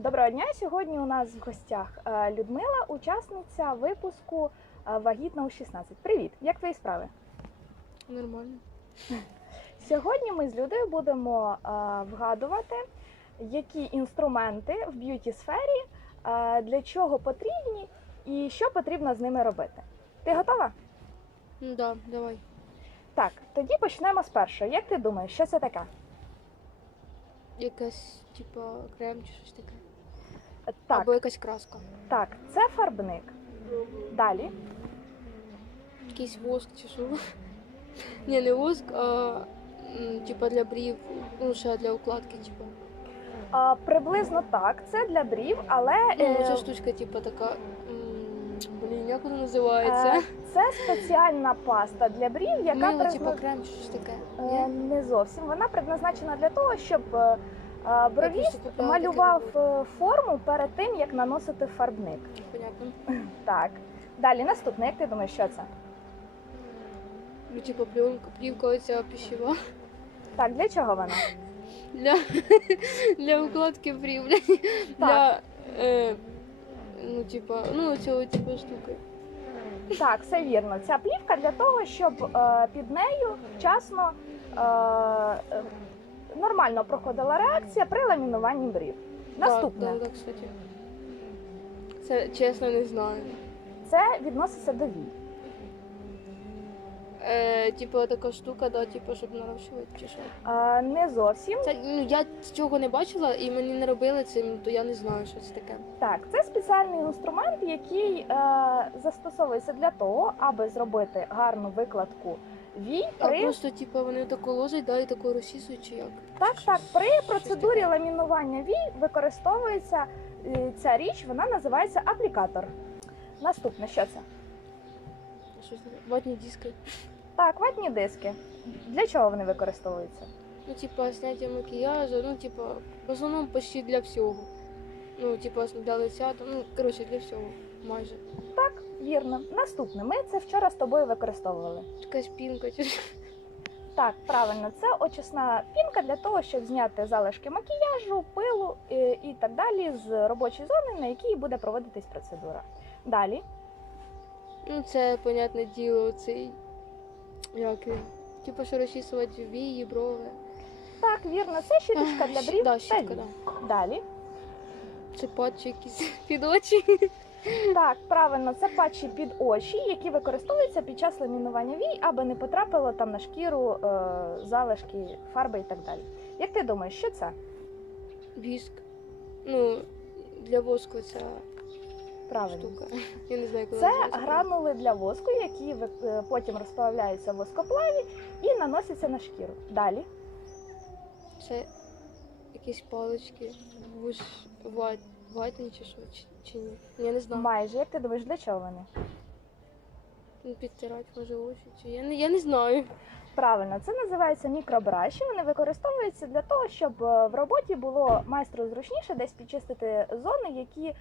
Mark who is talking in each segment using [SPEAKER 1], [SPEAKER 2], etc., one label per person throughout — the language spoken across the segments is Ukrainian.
[SPEAKER 1] Доброго дня! Сьогодні у нас в гостях е, Людмила, учасниця випуску е, Вагітна у 16. Привіт! Як твої справи?
[SPEAKER 2] Нормально.
[SPEAKER 1] Сьогодні ми з Людою будемо е, вгадувати, які інструменти в б'юті сфері для чого потрібні і що потрібно з ними робити. Ти готова?
[SPEAKER 2] Ну да, давай.
[SPEAKER 1] Так, тоді почнемо з першого. Як ти думаєш, що це таке?
[SPEAKER 2] Якась, типа, крем чи щось таке.
[SPEAKER 1] Так,
[SPEAKER 2] Або якась краска.
[SPEAKER 1] так, це фарбник. Далі.
[SPEAKER 2] Якийсь воск чи що. Ні, не воск, а м, типа для брів, ну ще для укладки, типа.
[SPEAKER 1] А, приблизно так, це для брів, але
[SPEAKER 2] Ну,
[SPEAKER 1] е,
[SPEAKER 2] ця штучка, типа, така. м, Блін, як вона називається?
[SPEAKER 1] Е, Це спеціальна паста для брів, яка
[SPEAKER 2] Мило,
[SPEAKER 1] призна-
[SPEAKER 2] типа крем щось таке.
[SPEAKER 1] Е,
[SPEAKER 2] Ні?
[SPEAKER 1] не зовсім. Вона предназначена для того, щоб е, бровіст малював е, форму перед тим, як наносити фарбник.
[SPEAKER 2] Понятно.
[SPEAKER 1] Так. Далі наступне, як ти думаєш, що це?
[SPEAKER 2] Ну, типа, плівка, плівка оця пищева.
[SPEAKER 1] Так, для чого вона?
[SPEAKER 2] Для, для укладки брів. Для, для е, ну, типа, ну, цього типу штуки.
[SPEAKER 1] Так, все вірно. Ця плівка для того, щоб е, під нею вчасно е, е, нормально проходила реакція при ламінуванні брів. Наступне.
[SPEAKER 2] Так, так, кстати. Це чесно не знаю.
[SPEAKER 1] Це відноситься до вій.
[SPEAKER 2] Е, типу така штука, да, типу, щоб нарощувати чи що.
[SPEAKER 1] Е, не зовсім.
[SPEAKER 2] Це ну я цього не бачила і мені не робили цим, то я не знаю, що це таке.
[SPEAKER 1] Так, це спеціальний інструмент, який е, застосовується для того, аби зробити гарну викладку вій
[SPEAKER 2] А
[SPEAKER 1] при
[SPEAKER 2] просто типу вони тако ложать, да, і тако розчісують чи як.
[SPEAKER 1] так, так, при процедурі ламінування вій використовується е, ця річ, вона називається аплікатор. Наступне, що це?
[SPEAKER 2] Щось таке. Ватні диски.
[SPEAKER 1] Так, ватні диски. Для чого вони використовуються?
[SPEAKER 2] Ну, типа, зняття макіяжу, ну, типа, в основному почти для всього. Ну, типа, для лиця, ну, коротше, для всього. Майже.
[SPEAKER 1] Так, вірно. Наступне. Ми це вчора з тобою використовували.
[SPEAKER 2] Якась пінка чи що.
[SPEAKER 1] Так, правильно, це очисна пінка для того, щоб зняти залишки макіяжу, пилу е, і так далі з робочої зони, на якій буде проводитись процедура. Далі,
[SPEAKER 2] Ну, це, понятне діло, цей. Як він? Типа, що розчісувати вії, брови.
[SPEAKER 1] так, вірно, це щіточка для брів.
[SPEAKER 2] Да, щітка,
[SPEAKER 1] вій.
[SPEAKER 2] да.
[SPEAKER 1] Далі,
[SPEAKER 2] Це патчі якісь під очі.
[SPEAKER 1] Так, правильно, це патчі під очі, які використовуються під час ламінування вій, аби не потрапило там на шкіру е, залишки фарби і так далі. Як ти думаєш, що це?
[SPEAKER 2] Віск. Ну, для воску ця
[SPEAKER 1] Правильно.
[SPEAKER 2] штука. Я не знаю, коли
[SPEAKER 1] Це гранули для воску, які ви- е, потім розплавляються в воскоплаві і наносяться на шкіру. Далі.
[SPEAKER 2] Це якісь палички, вуш, ват, ватні чи що, чи, чи ні. Я не знаю.
[SPEAKER 1] Майже, як ти думаєш, для чого вони?
[SPEAKER 2] Ну, Підтирати може очі, чи я не, я не знаю.
[SPEAKER 1] Правильно, це називається мікробраші. Вони використовуються для того, щоб е, в роботі було майстру зручніше десь підчистити зони, які е,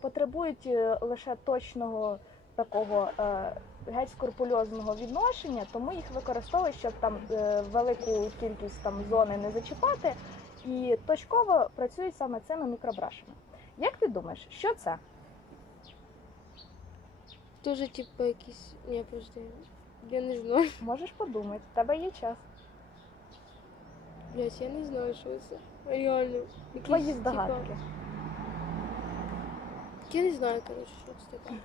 [SPEAKER 1] потребують е, лише точного такого е, геть скрупульозного відношення, тому їх використовують, щоб там велику кількість там зони не зачіпати. І точково працюють саме цими мікробрашами. Як ти думаєш, що це?
[SPEAKER 2] Дуже, типу, якісь. Ні, подожди. Я не знаю.
[SPEAKER 1] Можеш подумати, в тебе є час.
[SPEAKER 2] Блять, я не знаю, що це. Реально. Якісь,
[SPEAKER 1] Твої
[SPEAKER 2] типа,
[SPEAKER 1] здогадки.
[SPEAKER 2] Я не знаю, коротше, що це таке.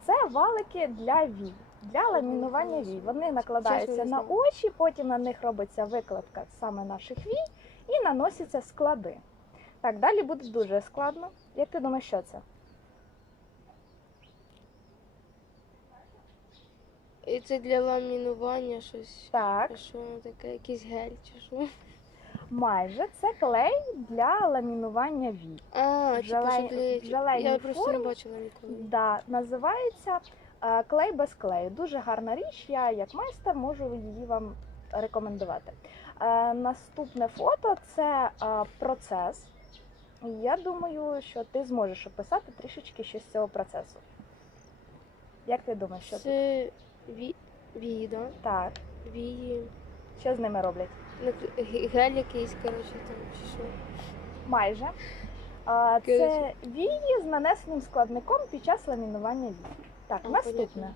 [SPEAKER 1] Це валики для вій, для ламінування вій. Вони накладаються на очі, потім на них робиться викладка саме наших вій і наносяться склади. Так, далі буде дуже складно. Як ти думаєш, що це?
[SPEAKER 2] І це для ламінування щось.
[SPEAKER 1] Так,
[SPEAKER 2] що воно таке? Якийсь гель чи що?
[SPEAKER 1] майже це клей для ламінування вій.
[SPEAKER 2] А, типу,
[SPEAKER 1] Желе-
[SPEAKER 2] що клеїть.
[SPEAKER 1] желейній
[SPEAKER 2] Я просто не бачила ніколи.
[SPEAKER 1] Да, називається е, клей без клею. Дуже гарна річ. Я як майстер можу її вам рекомендувати. Е, наступне фото це е, процес. Я думаю, що ти зможеш описати трішечки щось з цього процесу. Як ти думаєш, що це?
[SPEAKER 2] Це ві... вії, да?
[SPEAKER 1] Так,
[SPEAKER 2] Вії.
[SPEAKER 1] що з ними роблять?
[SPEAKER 2] Нак- Гель якийсь, коротше, там, чи що.
[SPEAKER 1] Майже. А, це вії з нанесеним складником під час ламінування вій. Так,
[SPEAKER 2] А,
[SPEAKER 1] наступне.
[SPEAKER 2] понятно.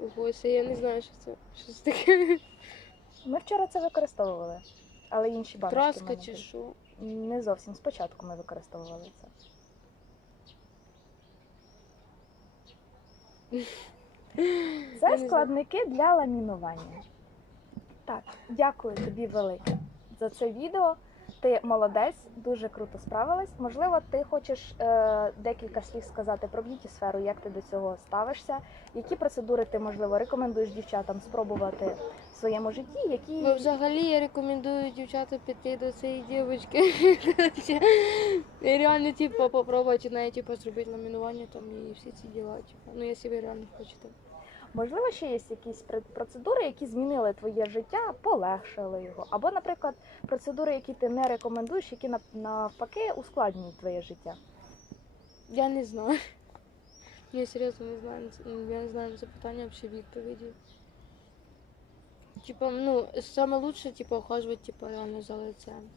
[SPEAKER 2] Ого, я не знаю, що це. Що це таке?
[SPEAKER 1] Ми вчора це використовували, але інші баночки. мене
[SPEAKER 2] чи що?
[SPEAKER 1] Не зовсім. Спочатку ми використовували це. Це складники для ламінування. Так, дякую тобі велике за це відео. Ти молодець, дуже круто справилась. Можливо, ти хочеш е, декілька слів сказати про б'юті сферу, як ти до цього ставишся, які процедури ти можливо рекомендуєш дівчатам спробувати в своєму житті, які
[SPEAKER 2] Ну, взагалі я рекомендую дівчата піти до цієї дівчинки. І реально, типу, попробувати неї, типу, зробити ламінування там і всі ці діла. Типу. Ну, якщо ви реально хочете.
[SPEAKER 1] Можливо, ще є якісь процедури, які змінили твоє життя, полегшили його. Або, наприклад, процедури, які ти не рекомендуєш, які навпаки ускладнюють твоє життя.
[SPEAKER 2] Я не знаю. Я серйозно не знаю. Я не знаю на це питання взагалі відповіді. Типа, ну, саме лучше, типа, ухажувати, типа, реально за лицем.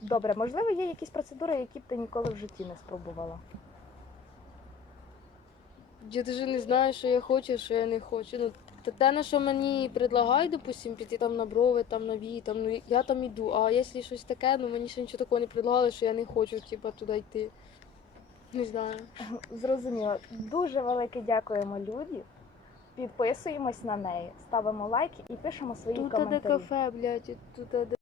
[SPEAKER 1] Добре, можливо, є якісь процедури, які б ти ніколи в житті не спробувала.
[SPEAKER 2] Я навіть не знаю, що я хочу, що я не хочу. Ну, те- те, на що мені предлагають, допустим, піти там на брови, там на вії, там, ну я там іду. А якщо щось таке, ну мені ще нічого такого не предлагали, що я не хочу, типа, туди йти. Не знаю.
[SPEAKER 1] Зрозуміло. Дуже велике дякуємо Люді. Підписуємось на неї, ставимо лайки і пишемо свої
[SPEAKER 2] Тут де кафе, блядь, тут де